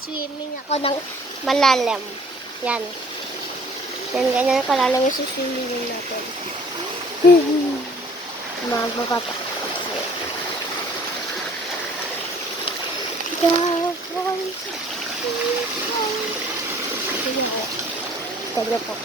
Magsiswimming ako ng malalim. Yan. Yan, ganyan kalalim yung swimming natin. Magbabata. Taga po.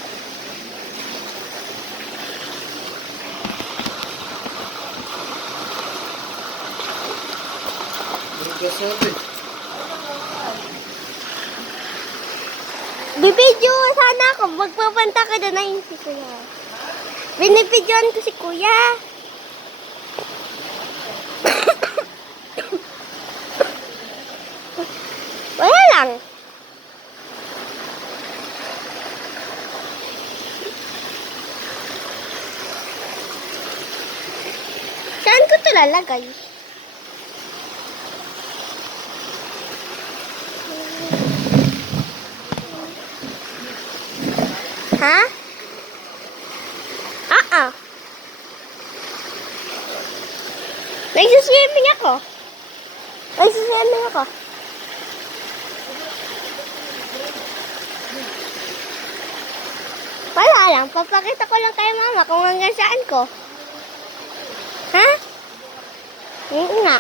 Bibidyo sana ako. Magpapanta ka doon na yun si Kuya. Binibidyoan ko si Kuya. Wala lang. Saan ko ito lalagay? Ha? Nagsiswimming ako. Wala lang. Papakita ko lang kay mama kung hanggang saan ko. Ha? Nga.